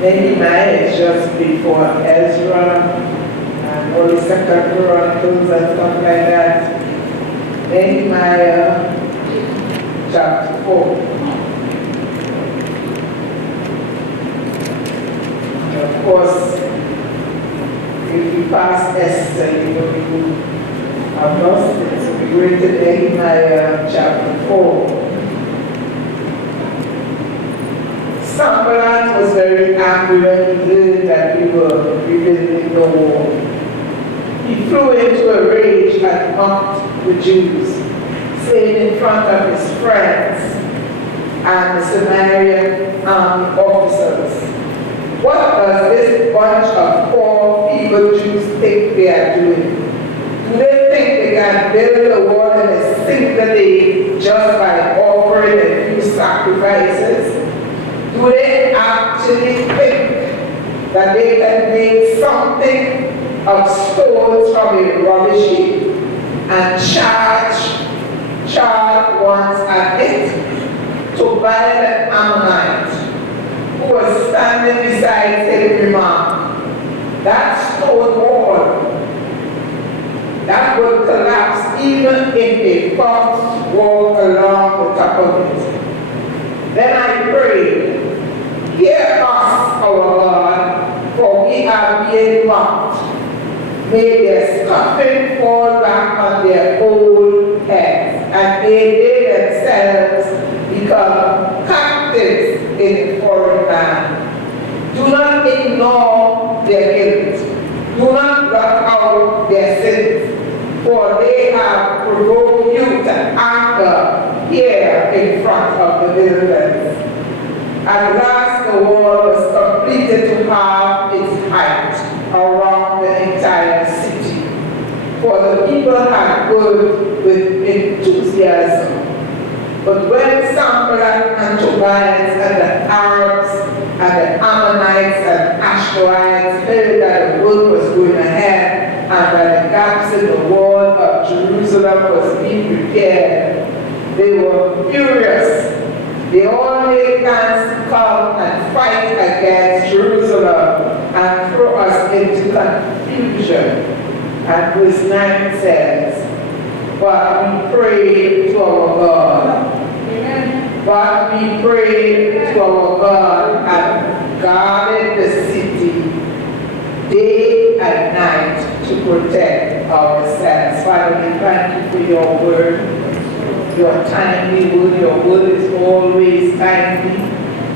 Nehemiah is just before Ezra and all the Second Chronicles and stuff like that. Nehemiah chapter 4. And of course, if you pass Esther, you have lost it. So we go to Nehemiah chapter 4. Sanballat was very angry when he heard that we were rebuilding the wall. He flew into a rage and mocked the Jews, saying in front of his friends and the Samaritan army officers, "What does this bunch of poor, feeble Jews think they are doing? Do they think they can build a wall in a single day just by offering a few sacrifices? Do they actually think that they can make something of stones from a rubbish heap and charge once at it?" Tobiah the Ammonite, who was standing beside him, remarked, "That stone wall that would collapse even if a fox walked along the top of it." Then I prayed, "Hear us, our God, for we are being mocked. May their scoffing fall back on their own heads, and may they themselves become captives in a foreign land. Do not ignore their guilt. Do not blot out their sins, for they have provoked you to anger here in front of the builders." At last the wall was completed to half its height around the entire city, for the people had worked with enthusiasm. But when Sanballat and Tobias and the Arabs and the Ammonites and Ashdoites heard that the work was going ahead and that the gaps in the wall of Jerusalem was being repaired, they were furious. They all made plans to come and fight against Jerusalem and throw us into confusion. And verse 9 says, "But we prayed to our God." But we prayed to our God and guarded the city day and night to protect ourselves. Father, we thank you for your word. Your timely word, your word is always timely.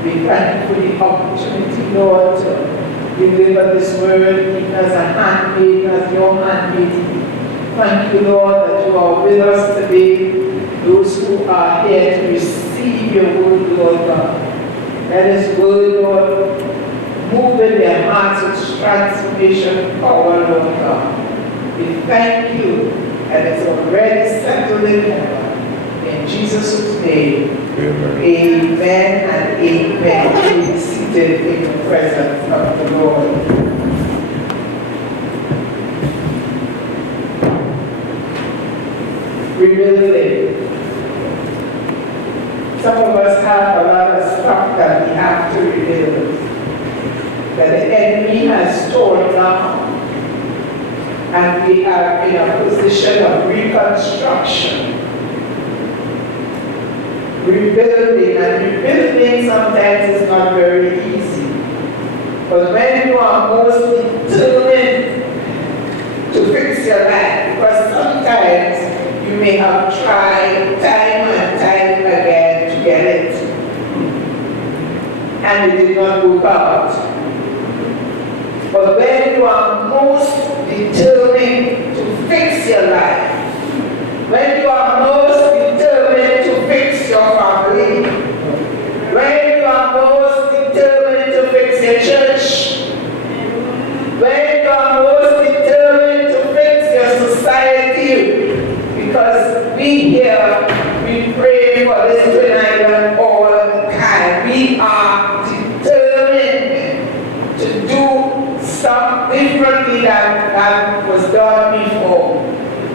We thank you for the opportunity, Lord, to deliver this word, even as a handmaid, as your handmaid. Thank you, Lord, that you are with us today, those who are here to receive your word, Lord God. Let this word, Lord, move in their hearts with transformation power, Lord God. We thank you that it's already settled in heaven. In Jesus' name, amen and amen. Be seated in the presence of the Lord. Rebuilding. Some of us have a lot of stuff that we have to rebuild, that the enemy has torn down, and we are in a position of reconstruction. Rebuilding, and rebuilding sometimes is not very easy. But when you are most determined to fix your life, because sometimes you may have tried time and time again to get it, and it did not work out. But when you are most determined to fix your life, when you are most determined to fix your family, when you are most determined to fix your church, when you are most determined to fix your society, because we here, we pray for this Twin Island all the time. We are determined to do stuff differently than was done before.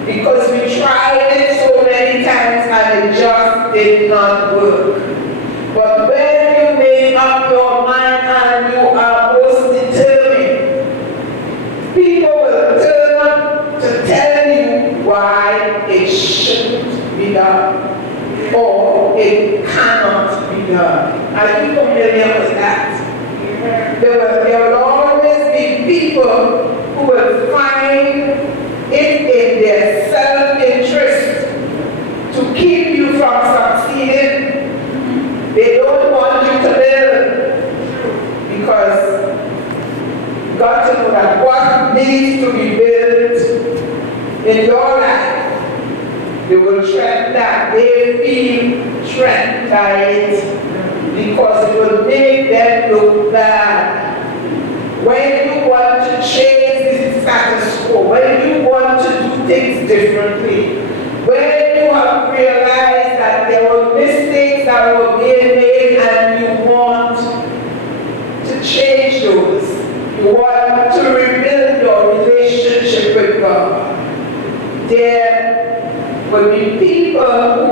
Because we tried it so many times and it just did not work. But when you make up your mind and you are Are you familiar with that? There will always be people who will find it in their self-interest to keep you from succeeding. They don't want you to build because you got to know that what needs to be built in your life, they will threaten that. They feel threatened by it because it will make them look bad. When you want to change the status quo, when you want to do things differently, when you have realized that there were mistakes that were being made and you want to change those, you want to rebuild your relationship with God, there will be people who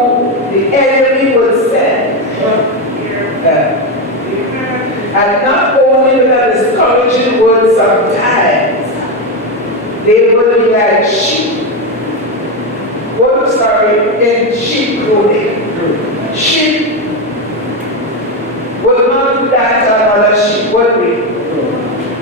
the enemy will send. And not only with a discouraging word sometimes, they will be like sheep. In sheep clothing. Sheep will not do that to another sheep, would we?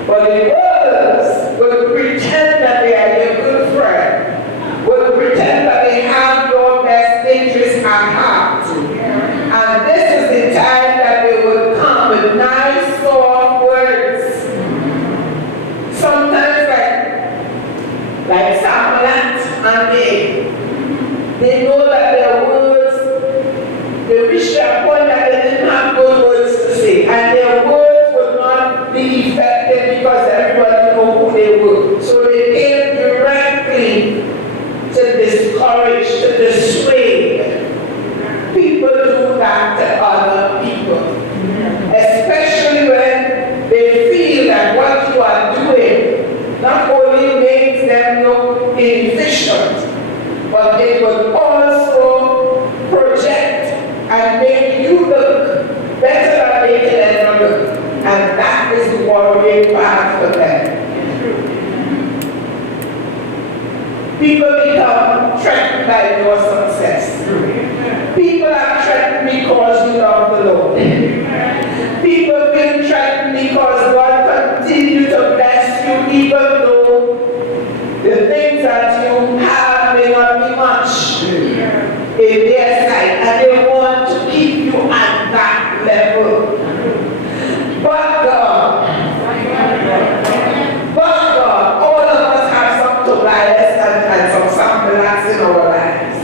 But the wolves will pretend that they are your good friend, will pretend that they have your best interest at heart. And this is the time that they will come with nice, soft words. Sometimes like Sambalat and they know that their words, they reach their point that they didn't have good words to say. And their words would not be effective because everybody knows who they were. So they came directly to discourage, to dissuade. People do that to other people. Especially when they feel that what you are doing not only makes them look inefficient, but it will also project and make you look better than they can ever look. And that is the worrying part for them. People become threatened by your success. People are threatened because you love the Lord. People feel threatened because God continues to bless you even though the things that you have may not be much in their sight, and they want to keep you at that level. But God, all of us have some Tobias and some Sanballats in our lives.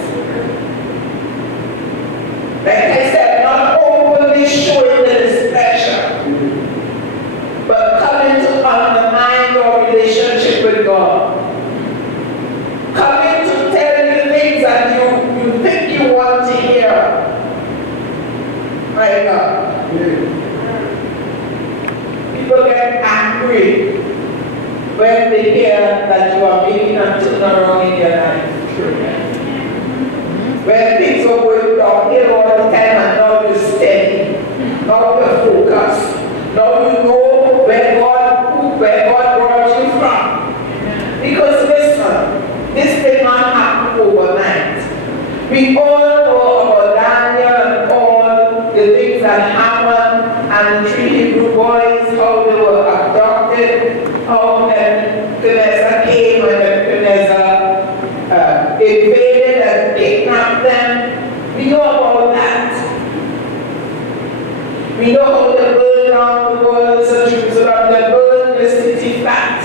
Like I said, not openly showing the displeasure, but coming to undermine your relationship with God. Coming to tell you things that you think you want to hear. My God. People get angry when they hear that you are making a turnaround in your life. When things are going downhill all the time and now you're steady, now you're focused, now you know where God brought you from. Because listen, this did not happen overnight. We all know about Daniel and all the things that happened and the 3 Hebrew boys, how they were abducted, how Nebuchadnezzar came and Nebuchadnezzar invaded and kidnapped them. We know about that. We know how they burned down the walls of Jerusalem, they burned the city flat.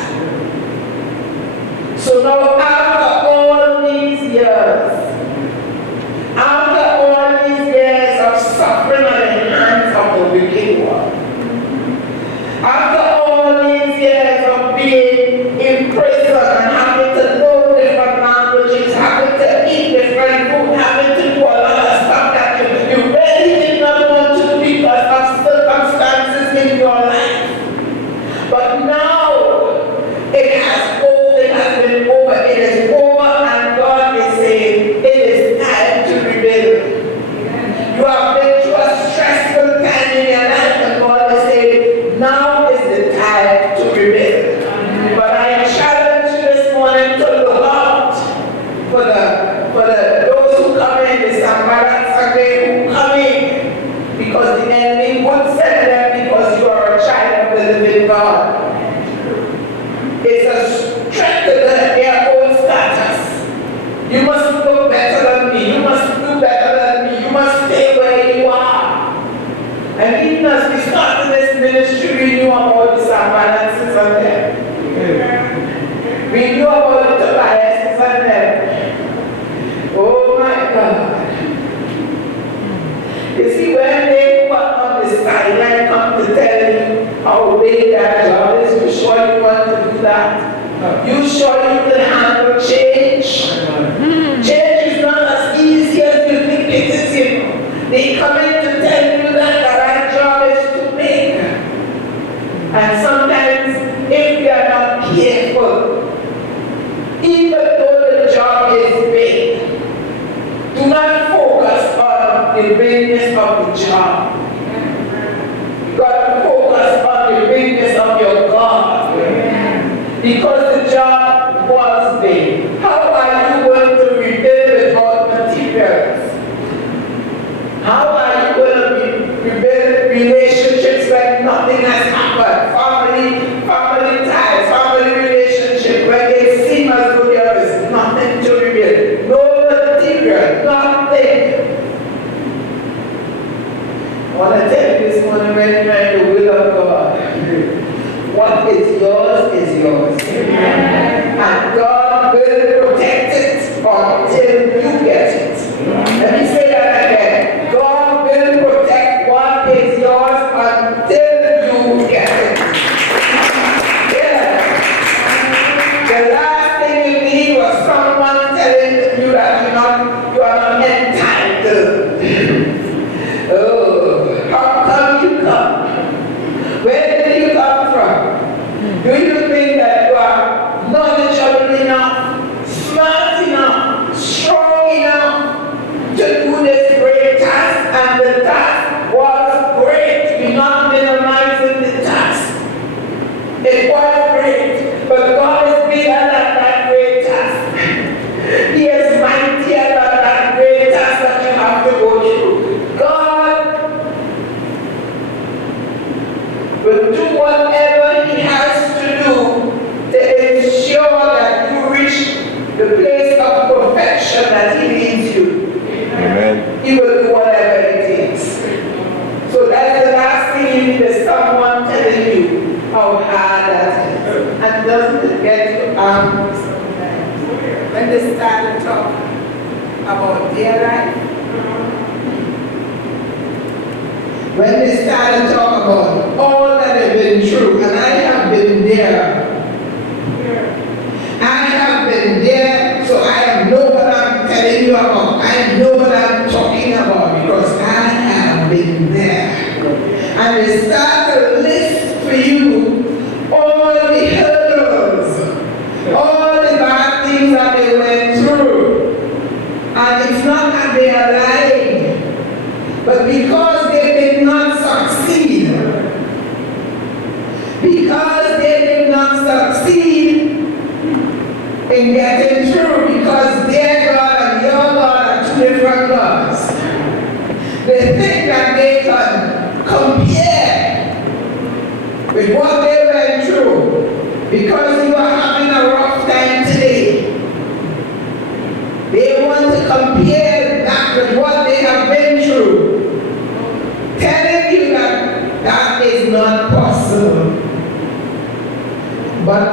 So now after all these years of suffering at the hands of the wicked one, after all these years of being in prison and having to know different languages, having to eat different food, having to do a lot of stuff that you really did not want to do because of circumstances in your life. But now it has been over. It is over, and God is saying it is time to rebuild. You have been through a stressful time in your life, and God is saying now is the time to rebuild. But I challenge you this morning to look out for those who come in, the Sambalat Sunday who come in, because the enemy would You sure you can handle change? Change is not as easy as you think it is, you know. They come in to tell you that the right job is to make. And sometimes, if you are not careful, even though the job is big, do not focus on the bigness of the job. You got to focus on the bigness of your God. Because the job was big. How are you going to rebuild without materials? How are you going to rebuild relationships when nothing has happened? Family ties, family relationship, when they seem as though there is nothing to rebuild. No material, nothing. I want to tell you this morning, when you're in the will of God, what is yours is yours. And God will protect it until you get it. Let me say that again. God will protect what is yours until you get it. Yeah. The last thing you need was someone telling you that you are not entitled. Oh, how come you come? Where did you come from? Do you think that you are knowledgeable enough, smart enough, strong enough to do this great task? And the task was great. We're not minimizing the task. It was great. But God is bigger than that great task. He is mightier than that great task that you have to go through. God will do whatever He has to do to ensure that you reach the place of perfection that He leads you. Amen. He will do whatever it takes. So that's the last thing you need, is someone telling you how hard that is. And doesn't it get you angry sometimes when they start to talk about their life? When they start to talk about all that they've been through, and I have been there. I have been there, so I know what I'm telling you about. I know what I'm talking about because I have been there. And they start to list for you all the hurdles, all the bad things that they went through. And it's not that they are lying, but because they did not succeed, because they did not succeed in getting through, because their God and your God are two different gods. They think that they can compare with what they went through because you are having a rough time today. They want to compare that with what they have been through, telling you that that is not possible. But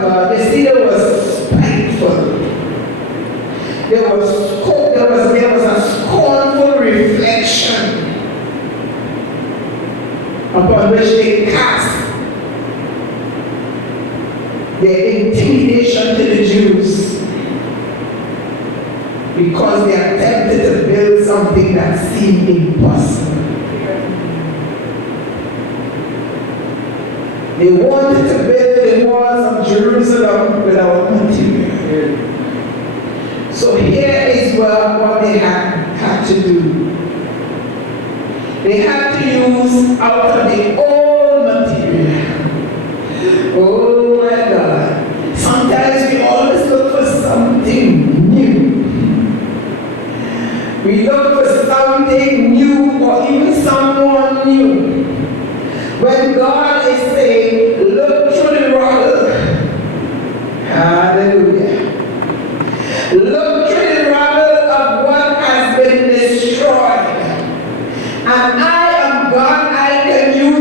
God, you see, there was spiteful. There was a scornful reflection upon which they cast their intimidation to the Jews because they attempted to build something that seemed impossible. They wanted to build the walls of Jerusalem without material. So here is what they had to do. They had to use out of the old material. Oh my God. Sometimes we always look for something new. We look for something new or even someone new. When God is saying, look through the rubble. Hallelujah. Look through the rubble of what has been destroyed. And I am God, I can use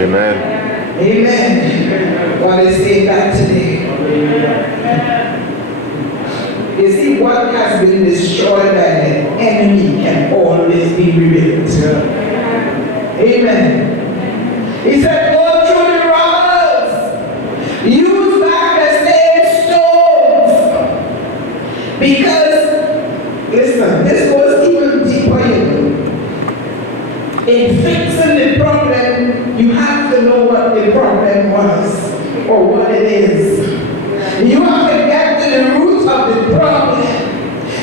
Amen. Amen. God is saying that today. You see, what has been destroyed by the enemy can always be rebuilt. Amen. He said, go through the robbers. Use back the same stones. Because, listen, this goes even deeper, you know. In fixing the problem, you have to know what the problem was or what it is. You have to get to the root of the problem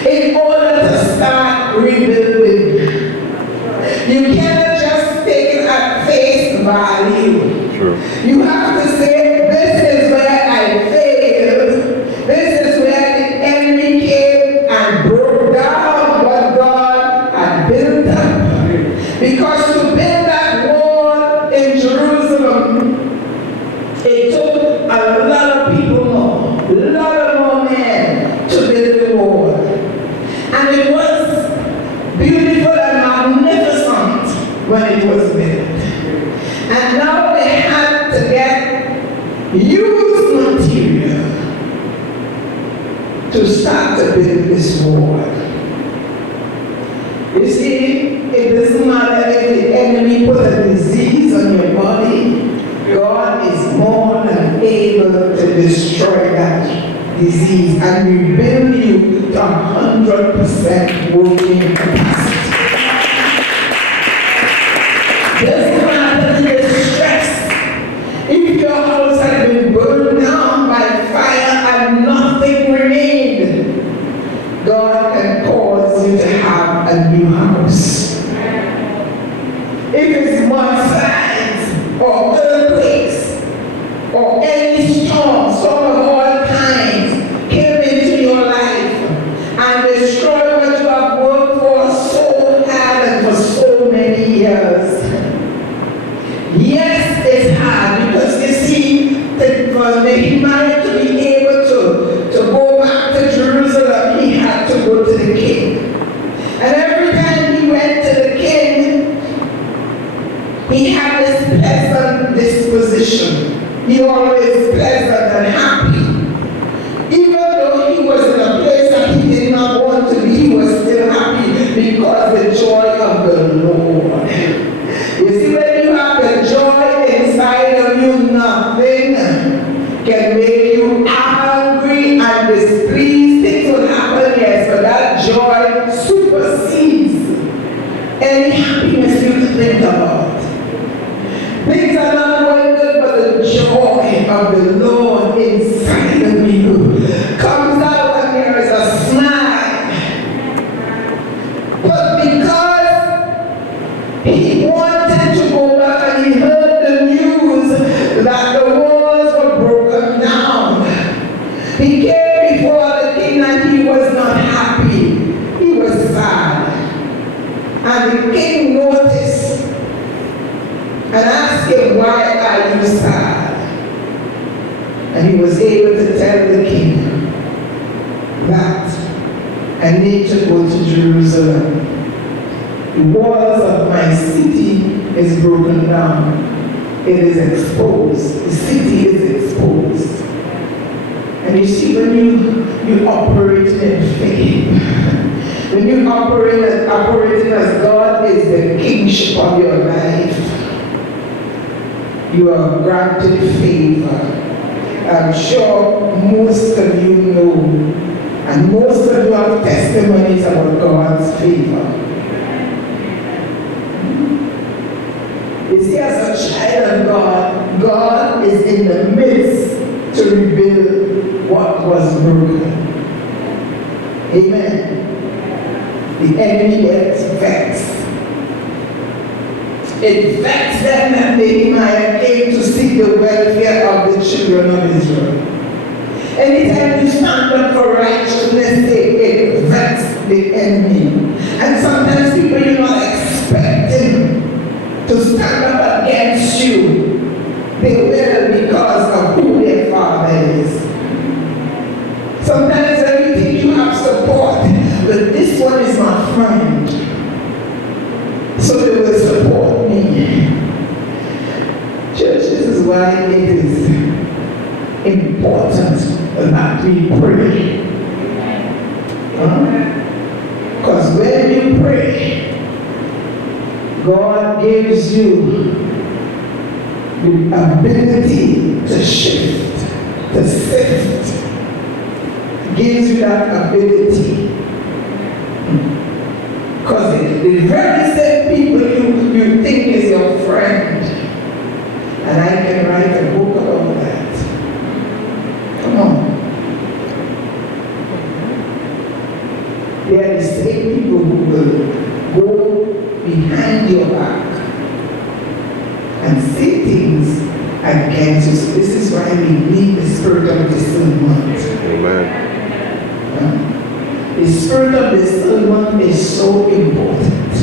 in order to start rebuilding. You cannot just take it at face value. True. You have to say, this is where I failed. This is where the enemy came and broke down what God had built up. Because to build that wall in Jerusalem, it took a lot of people more, a lot more men to build the wall. And it was beautiful and magnificent when it was built. And now they had to get used material to start to build this wall. You see, it doesn't matter if the enemy put a disease on your body, God is more than able to destroy that disease and rebuild you to 100% working capacity. Doesn't matter the stress. If your house had been burned down by fire and nothing remained, God can cause you to have a new house. If it's mudslides or earthquakes or any storm of all kinds came into your life and destroyed what you have worked for so hard and for so many years. Yes, it's hard because you see, for Nehemiah to be able to go back to Jerusalem, he had to go to the king. And every time he went to the king, he had this pleasant disposition. He always pleasant and happy. Even though he was in a place that he did not want to be, he was still happy because the joy of the Lord. You see, when you have the joy inside of you, nothing can make you angry and displeased. Things will happen, yes, but that joy supersedes any happiness you think about. Things are not going good, but the joy of the Lord inside of you comes out and there is a smile. But because he wanted to go back and he heard the news that the walls were broken down, he came before the king and he was not happy. He was sad. And the king noticed and asked him, why are you sad? And he was able to tell the king that I need to go to Jerusalem. The walls of my city is broken down. It is exposed. The city is exposed. And you see, when you operate in faith, when you operating as God is the kingship of your life, you are granted favor. I'm sure most of you know, and most of you have testimonies about God's favor. You see, as a child of God, God is in the midst to rebuild what was broken. Amen. The enemy gets vexed. It vexed them that Nehemiah came to seek the welfare of the children of Israel. Anytime you stand up for righteousness' sake, it vexed the enemy. And sometimes people you're not expecting to stand up against you, they will because of who their father is. Sometimes when you think you have support, but this one is my friend, so they will support me. Church, this is why it is important that we pray. Because when you pray, God gives you the ability to shift, to sift. Gives you that ability. Because the very same people you think is your friend, and I can write a book about that. Come on. They are the same people who will go behind your back and say things against you. So this is why we need the spirit of discernment. Amen. The spirit of discernment is so important.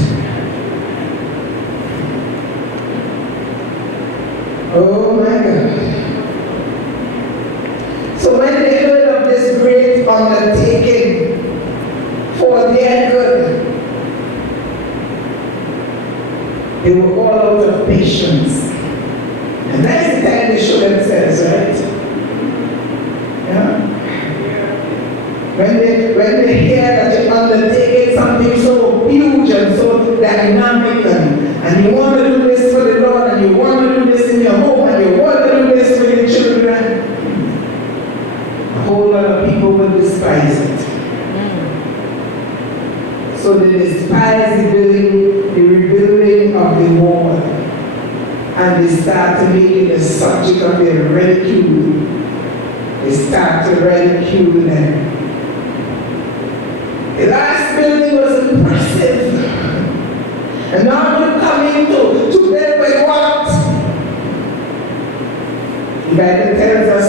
Oh my God. So when they heard of this great undertaking for their good, they were all out of patience. And that's the time they show themselves, right? Yeah? When they hear that you're undertaking something so huge and so dynamic, and you want to do this for the Lord, and you want to do this in your home, and you want to do this for your children, a whole lot of people will despise it. So they despise the rebuilding of the wall, and they start to make it a subject of their ridicule. They start to ridicule them. The last building was impressive. And now you're coming to build with what? The Bible tells us,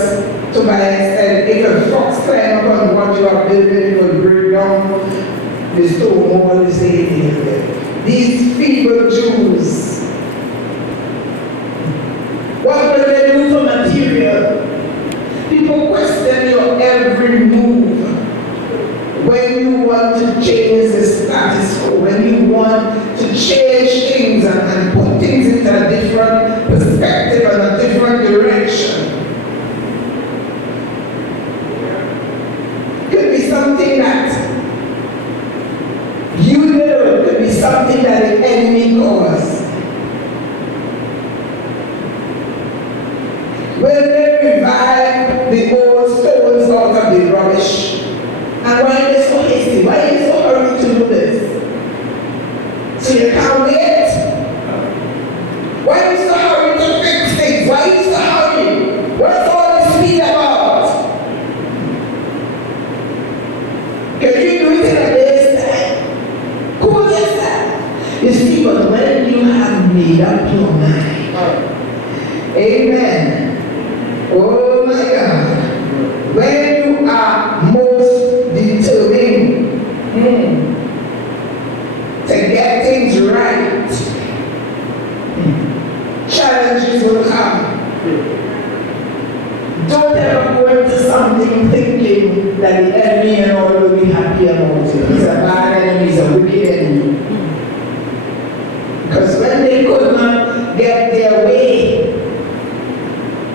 Tobias said, if a fox climb up on what you are building, it will break down the stone wall the same day. These feeble Jews, what will they do for material? People question your every move. When you want to change the status quo, when you want to change things and put things into a different perspective and a different direction. Could be something that you know, could be something that the enemy caused. Will they revive the old stones out of the rubbish? And why are they so hasty? Why are you so hurried to do this? So you can't wait? Why are you so hurried to fix things? Why are you so hurried? What's all this speed about? Can you do it in a day's time? Cool yourself. You see, but when you have made up your mind, amen. Oh my God. When you are most determined to get things right, challenges will come. Don't ever go into something thinking that the enemy and all will be happy about you. He's a bad enemy, he's a wicked enemy. Because when they could not get their way,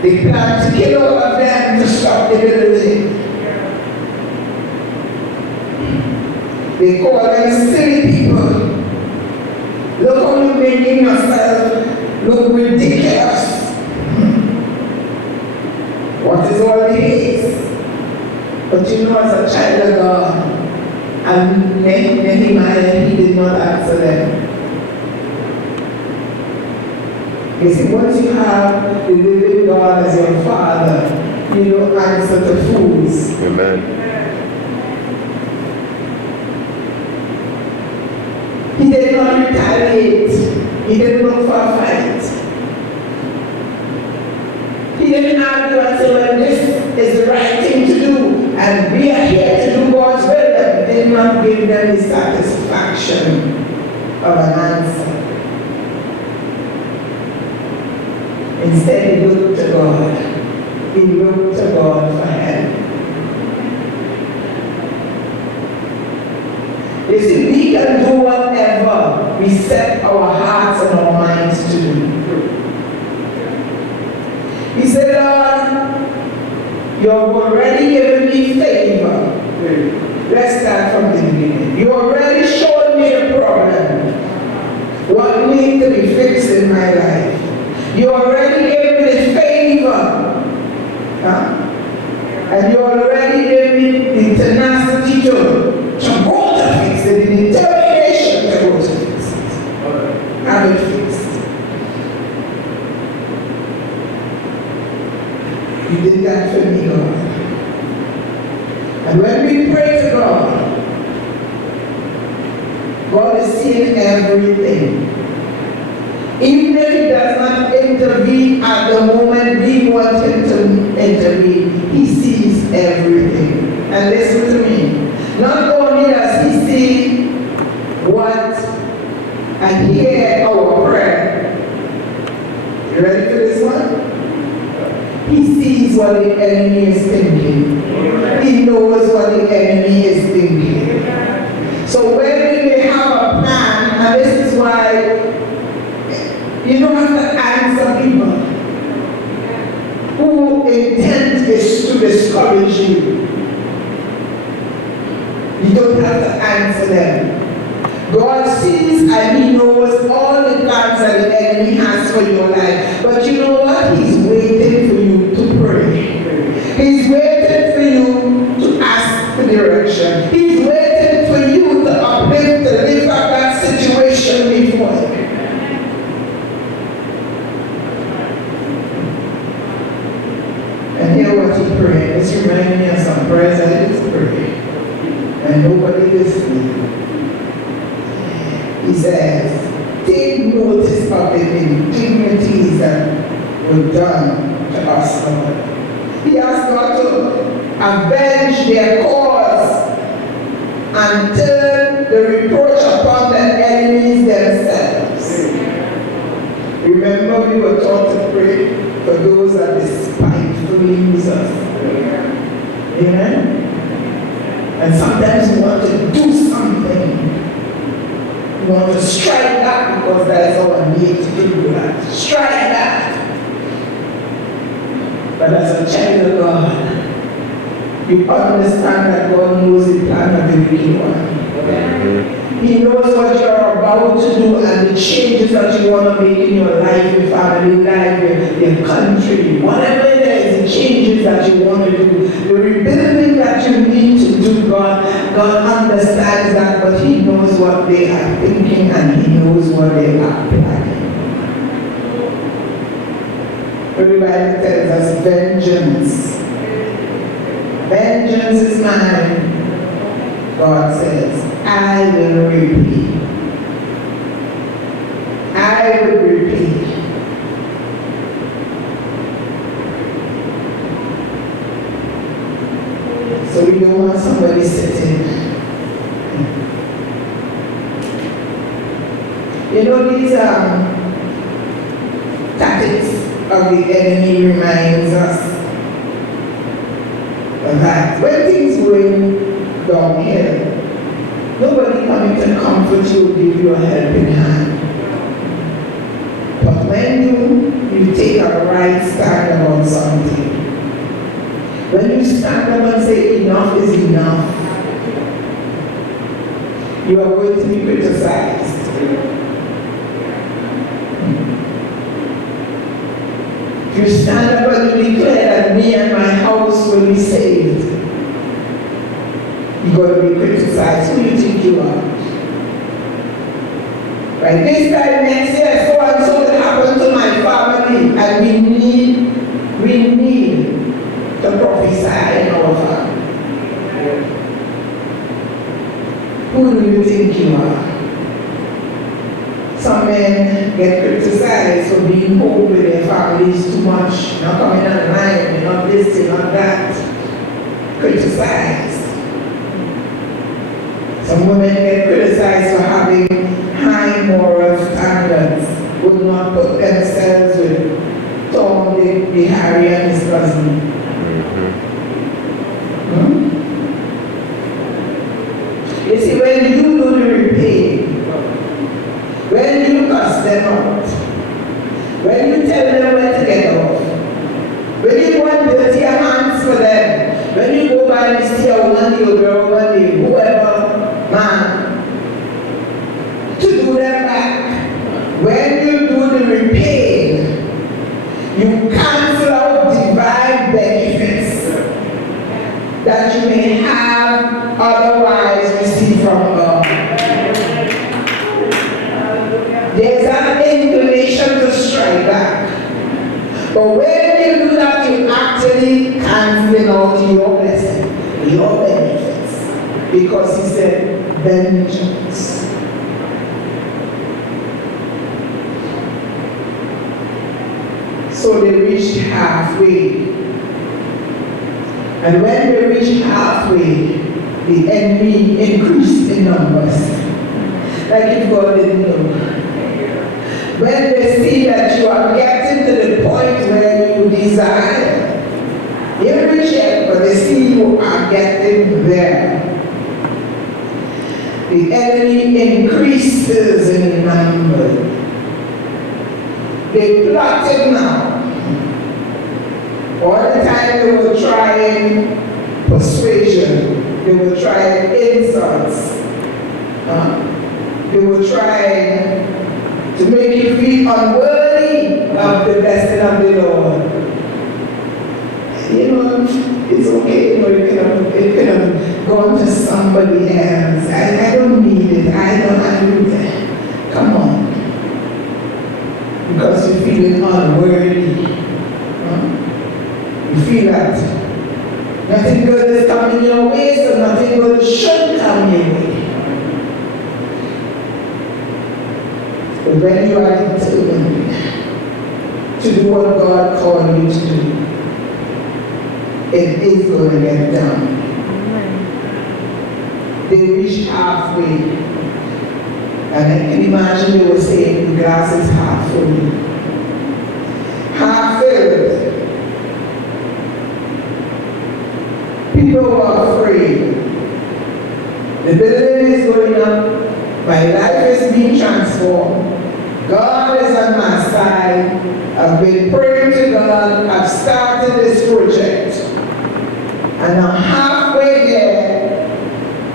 they planned to kill all of them to stop the building. They call them silly people. Look how you're making yourself look ridiculous. What is all this? But you know, as a child of God, and Nehemiah, he did not answer them. You see, once you have the living God as your Father, you don't answer to fools. Amen. He did not retaliate. He didn't look for a fight. He didn't argue and say, well, this is the right thing to do, and we are here to do God's will. But he did not give them the satisfaction of an answer. Instead, he looked to God. He looked to God for help. You see, we can do whatever we set our hearts and our minds to do. He said, Lord, you have already given me favor. Let's start from the beginning. You already showed me the problem. What needs to be fixed in my life? You already gave me the favor. And you already gave me the tenacity to go to fix it, the determination to go to fix it. Have it fixed. You did that for me, God. And when we pray to God, God is seeing everything. Even if He does not intervene at the moment we want Him to intervene, He sees everything. And listen to me. Not only does He see what and hear our prayer. You ready for this one? He sees what the enemy is thinking. He knows what the enemy is thinking. So when we may have a plan, and this is why you don't have to answer people who intent is to discourage you. You don't have to answer them. God sees and He knows all the plans that the enemy has for your life. But you know what? He's waiting for you to pray. He's waiting for you to ask for direction. He's waiting for you to uplift, to lift up that situation before Him. And hear what He prayed. This reminds me of some prayers I used to pray. And nobody listened. He says, take notice of the indignities that were done to us, Lord. He asked God to avenge their cause and turn the reproach upon the enemies themselves. Remember, we were taught to pray for those that despitefully use us. Amen? And sometimes we want to do something. We want to strike that because that is our need to do that. Strike that. But as a child of God, you understand that God knows the plan of the wicked one. He knows what you're about to do and the changes that you want to make in your life, your family life, your country, whatever it is, the changes that you want to do, the rebuilding that you need to do, God understands that, but He knows what they are thinking and He knows what they are planning. The Bible tells us vengeance. Vengeance is mine. God says, I will repay. I will repay. So we don't want somebody sitting. You know, these tactics of the enemy reminds us that when things going downhill, nobody coming to comfort you will give you a helping hand. But when you take a right stand about something, when you stand up and say enough is enough, you are going to be criticized. If you stand up and you declare that me and my house will be saved, you're going to be criticized. Who do you think you are? Right, this time next year, so and so will happen to my family, and we need to prophesy in our family. Who do you think you are? Some men get criticized for being home with their families too much, not coming online, not this, not that. Criticized. Some women get criticized for having high moral standards, would not put themselves with Tom, Dick, Harry, and his cousin. You see, when you do the repaying, when you cuss them out, when you tell them where to get off, Monday or the Monday, whoever, man, to do them back. When you do the repaying, you cancel out divine benefits that you may have otherwise received from God. There's an inclination to strike back. But when you do that, you actually canceling out your blessing, your benefits. Because he said, vengeance. So they reached halfway. And when they reached halfway, the enemy increased in numbers. Like if God didn't know. When they see that you are getting to the point where you desire, you reach it, but they see you are getting there. The enemy increases in number. They plotted now. All the time they were trying persuasion, they were trying insults, they were trying to make you feel unworthy of the blessing of the Lord. You know, it's okay, you know, it could have gone to somebody else. I don't need it, I need it. Come on. Because you're feeling unworthy. You feel that nothing good is coming your way, so nothing good should come your way. But when you are determined to do what God called you to do, it is going to get done. They reached halfway. And I can imagine they were saying the glass is half full. Half filled. People were afraid. The building is going up. My life is being transformed. God is on my side. I've been praying to God. I've started this project. And I'm halfway there.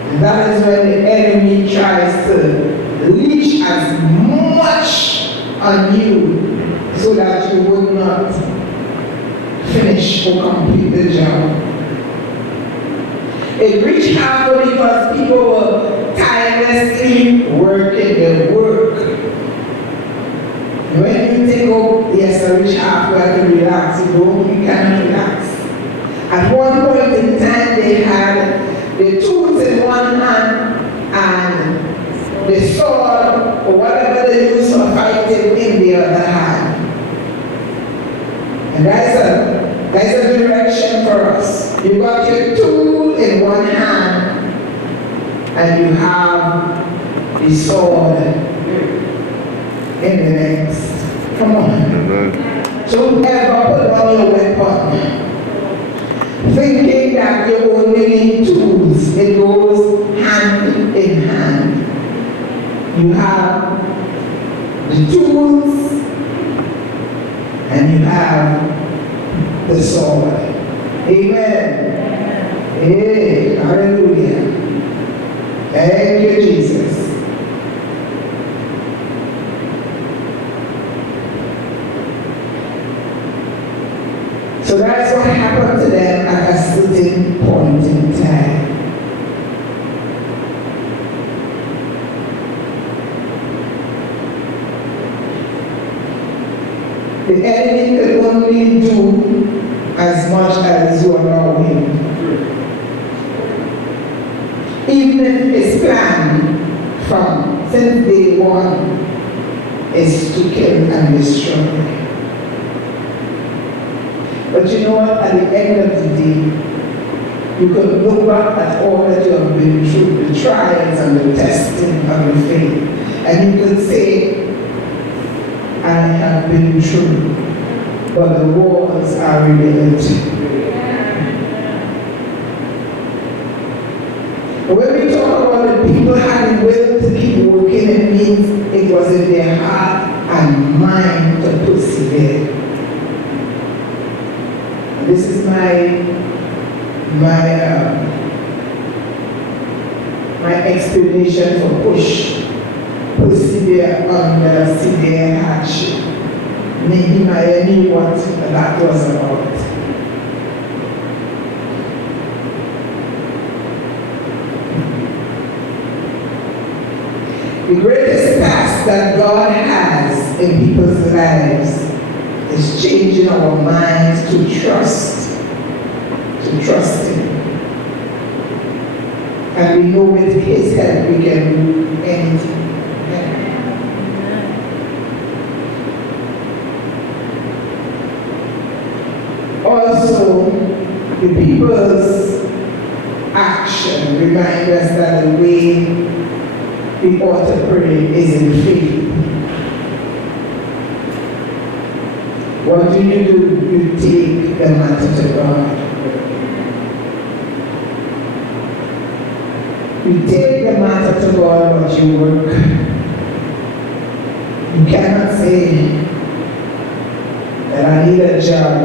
And that is when the enemy tries to leash as much on you so that you would not finish or complete the job. It reached halfway because people were tirelessly working their work. When you think, oh, yes, I reached halfway, I can relax. You cannot relax. At one point in time, they had the tools in one hand and the sword or whatever they use for fighting in the other hand. And that's a direction for us. You got your tool in one hand and you have the sword in the next. Come on. Don't ever put on your weapon thinking that you only need tools. It goes hand in hand. You have the tools and you have the sword. Amen. Hey, hallelujah. Thank you, Jesus. So that's what happened to them at a certain point in time. The enemy can only do as much as you allow him. Even if his plan since day one is to kill and destroy. But you know what? At the end of the day, you can look back at all that you have been through, the trials and the testing of your faith, and you could say, I have been through, but the walls are rebuilt. When we talk about the people having will to keep working, it means it was in their heart and mind to persevere. This is my my explanation for persevere under severe hardship. Nehemiah knew what that was about. The greatest task that God has in people's lives is changing our minds to trust Him. And we know with His help we can do anything. Also, the people's action reminds us that the way we ought to pray is in faith. What do? You take the matter to God. You take the matter to God, but you work. You cannot say that I need a job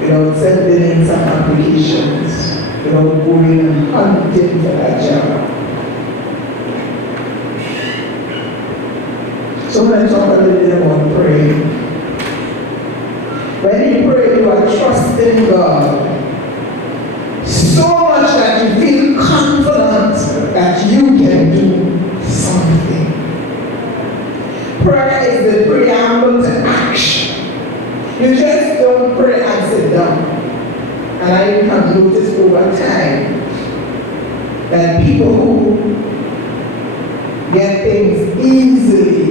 without sending in some applications, without going and hunting for that job. So I'm going to talk a little bit about praying. When you pray, you are trusting God so much that you feel confident that you can do something. Prayer is the preamble to action. You just don't pray and sit down. And I have noticed over time that people who get things easily,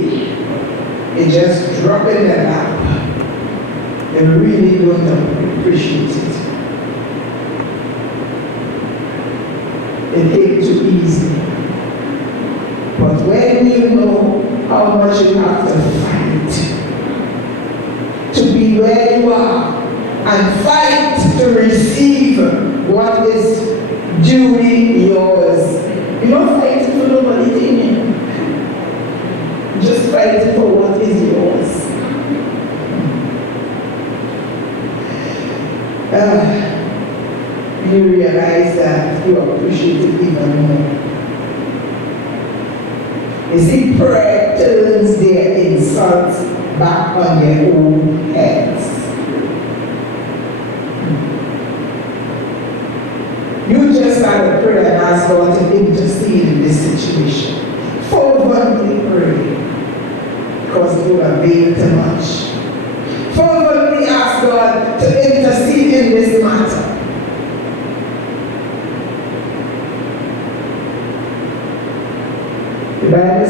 they just drop in their lap. They really don't appreciate it. It came too easy. But when you know how much you have to fight to be where you are and fight to receive what is duly yours, you're not fighting for nobody, you're just fighting for what is yours. You realize that you appreciate it even more. You see, prayer turns their insults back on their own heads. You just have to pray and ask God to intercede in this situation. Fervently pray, because it will avail too much. Fervently ask God to intercede in this matter. The Bible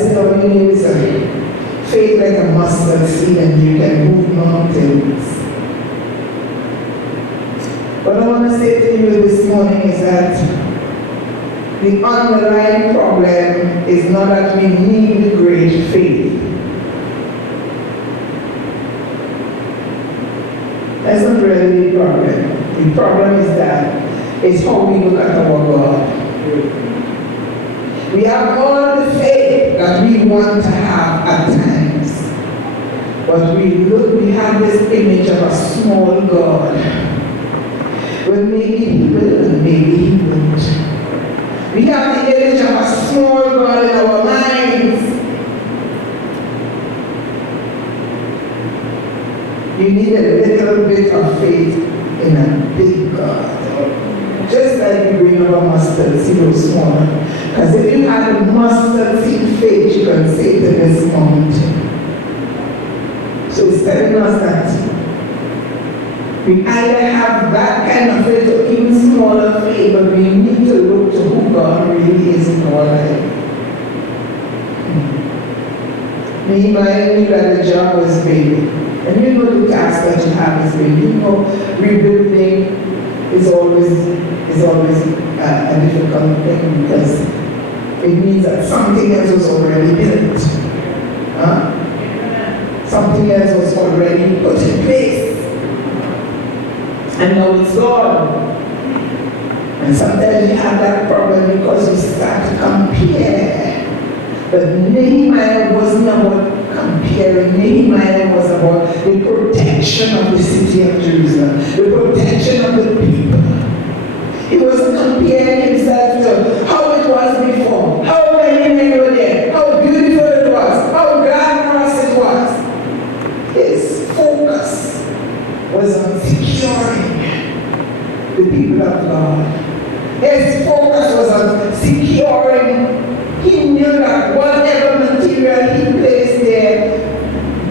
says faith like a mustard seed and you can move mountains. What I want to say to you this morning is that the underlying problem is not that we need great faith. That's not really the problem. The problem is that it's how we look at our God. We have all the faith that we want to have at times. But we have this image of a small God. Well, maybe He will and maybe He won't. We have the image of a small God in our minds. You need a little bit of faith in a big God. Just like the grain of a mustard seed was smaller. Because if you had a mustard seed faith, you can say to this mountain. So it's telling us that we either have that kind of faith or even smaller faith, but we need to look to who God really is in our life. Nehemiah knew that the job was big. And you know the task that you have is big. You know rebuilding is always a difficult thing because it means that something else was already built. Something else was already put in place. And now it's gone. And sometimes you have that problem because you start to compare. But Nehemiah wasn't about comparing. Nehemiah was about the protection of the city of Jerusalem, the protection of the people. He wasn't comparing himself to how it was before. securing the people of God. His focus was on securing. He knew that whatever material he placed there,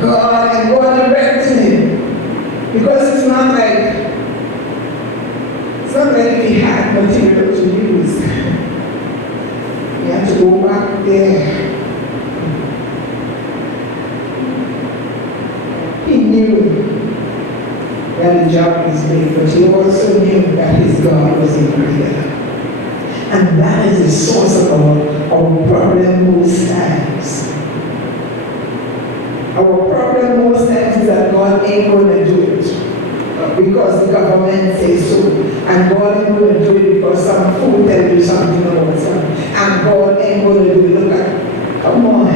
God and God directed him. Because it's not like he had material to use. He had to go back there. He knew that the job was made, but he also knew that his God was in prayer. And that is the source of our problem most times. Our problem most times is that God ain't going to do it because the government says so. And God ain't going to do it because some fool tell you something about something. And God ain't going to do it. Look at, come on.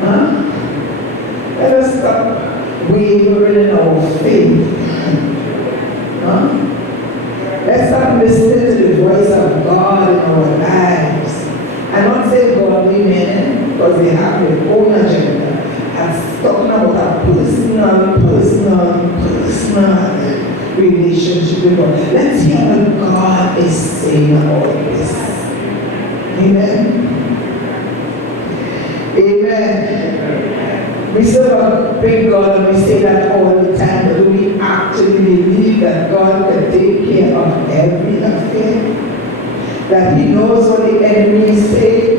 Huh? Let us stop wavering in our faith. Huh? Let's stop listening to the voice of God in our lives. I'm not saying godly men because they have their own agenda. I'm talking about a personal relationship with God. Let's hear what God is saying about this. Amen. Amen. We serve a big God and we say that all the time, but do we actually believe that God can take care of every affair? That He knows what the enemy is saying?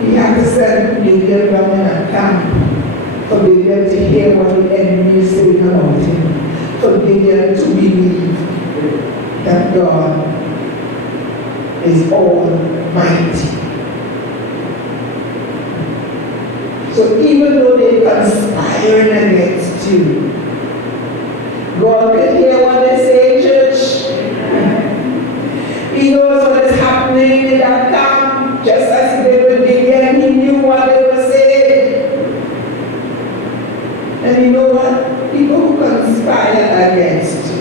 He had to send Gideon down in a camp for Gideon to hear what the enemy is saying about him, for Gideon to believe that God is almighty. So even though they're conspiring against you, God can hear what they say, church. He knows what is happening in that camp, just as he did with Gideon. He knew what they were saying. And you know what? People who conspire against you,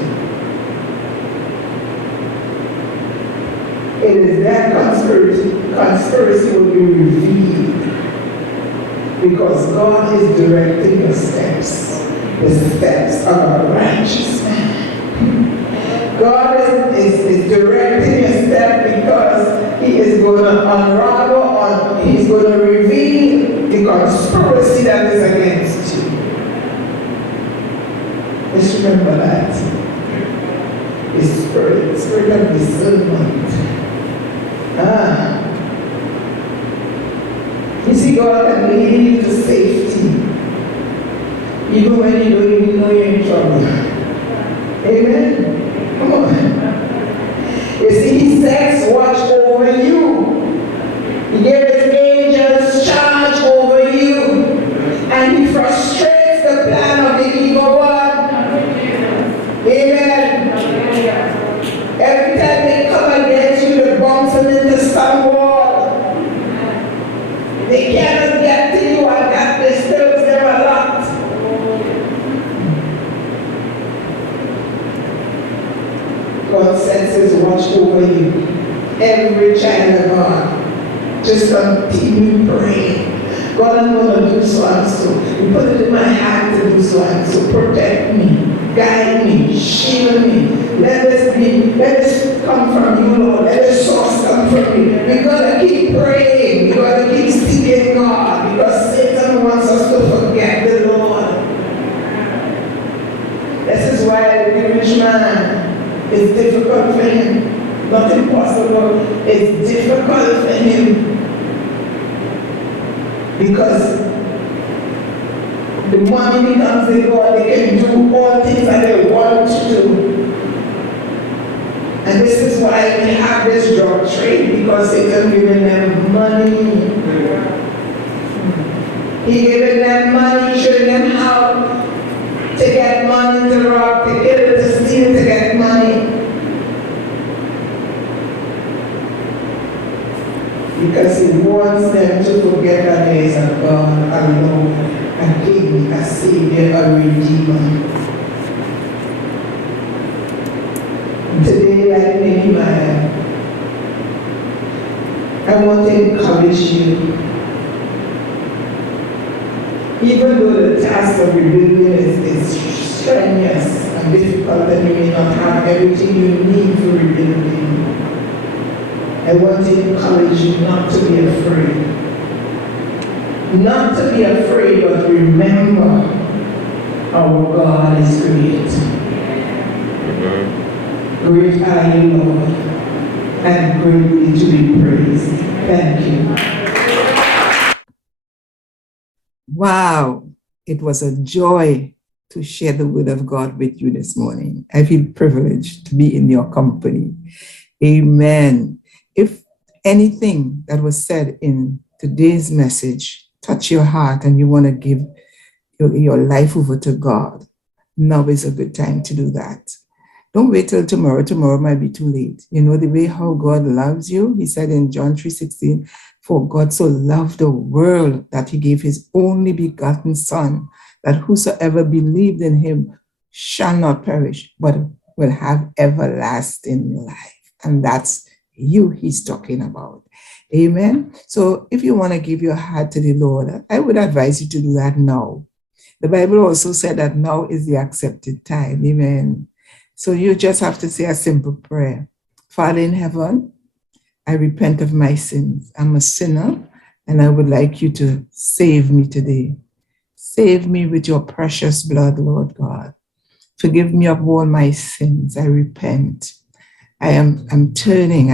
it is their conspiracy will be revealed. Because God is directing your steps, the steps of a righteous man. God is directing your step because He is going to unravel, He's going to reveal the conspiracy that is against you. Let's remember that. The spirit of discernment. You see, God can lead you to safety, even when you don't even know you're in trouble. Amen? Come on. You see, He sets watch over you. He gave His angels charge over you. And He frustrates the plan of the evil one. Amen? Every time they come against you, they bounce them into some wall. They cannot get to you, and that disturbs them a lot. God sets His watch over you. Every child of God. Just continue praying. God, I'm going to do so and so. You put it in my heart to do so and so. Protect me, guide me, shield me. Let this come from you, Lord. Let this source come from you. We got to keep praying. We got to keep seeking God because Satan wants us to forget the Lord. This is why the rich man is difficult for him. Not impossible. It's difficult for him because the money becomes the God. They can do all things that they want to do. And this is why we have this drug trade, because Satan giving them money. He giving them money, showing them how to get money, to rob, to kill, to steal, to get money. Because He wants them to forget that there is a God, a Lord, a King, a Savior, a Redeemer. Today, like Nehemiah, I want to encourage you. even though the task of rebuilding is strenuous and difficult and you may not have everything you need for rebuilding, I want to encourage you not to be afraid. Not to be afraid, but remember our God is great. Great are you, Lord, and greatly to be praised. Thank you. Wow, it was a joy to share the word of God with you this morning. I feel privileged to be in your company. Amen. If anything that was said in today's message touch your heart and you want to give your life over to God, now is a good time to do that. Don't wait till tomorrow. Tomorrow might be too late. You know the way how God loves you? He said in John 3:16, for God so loved the world that he gave his only begotten Son, that whosoever believed in him shall not perish, but will have everlasting life. And that's you he's talking about. Amen. So if you want to give your heart to the Lord, I would advise you to do that now. The Bible also said that now is the accepted time. Amen. So you just have to say a simple prayer. Father in heaven, I repent of my sins. I'm a sinner, and I would like you to save me today. Save me with your precious blood, Lord God. Forgive me of all my sins. I repent. I'm turning,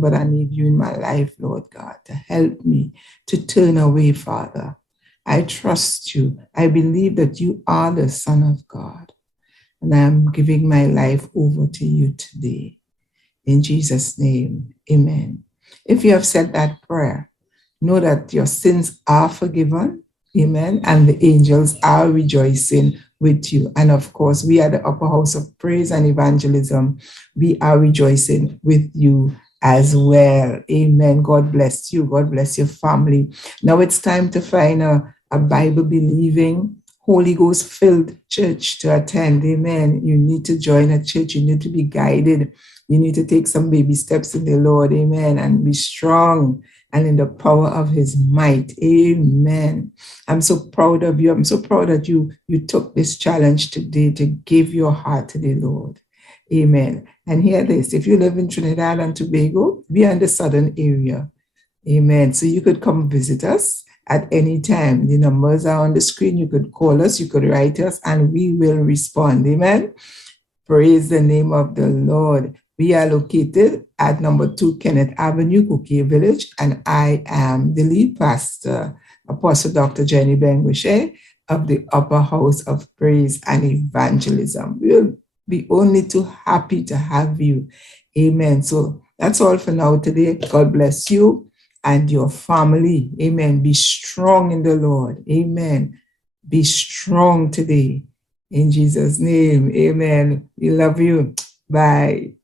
but I need you in my life, Lord God, to help me to turn away, Father. I trust you. I believe that you are the Son of God. And I'm giving my life over to you today. In Jesus' name, amen. If you have said that prayer, know that your sins are forgiven, amen, and the angels are rejoicing with you. And of course, we are the Upper House of Praise and Evangelism. We are rejoicing with you as well. Amen. God bless you. God bless your family. Now it's time to find a Bible-believing, Holy Ghost-filled church to attend. Amen. You need to join a church. You need to be guided. You need to take some baby steps in the Lord. Amen. And be strong and in the power of his might. Amen. I'm so proud of you. I'm so proud that you took this challenge today to give your heart to the Lord. Amen. And hear this, if you live in Trinidad and Tobago, we are in the southern area. Amen. So you could come visit us at any time. The numbers are on the screen. You could call us, you could write us, and we will respond. Amen. Praise the name of the Lord. We are located at number 2 Kenneth Avenue, Cookie Village, and I am the lead pastor, Apostle Dr. Jenny Benguishe of the Upper House of Praise and Evangelism. We'll be only too happy to have you. Amen. So that's all for now today. God bless you and your family. Amen. Be strong in the Lord. Amen. Be strong today. In Jesus' name, amen. We love you. Bye.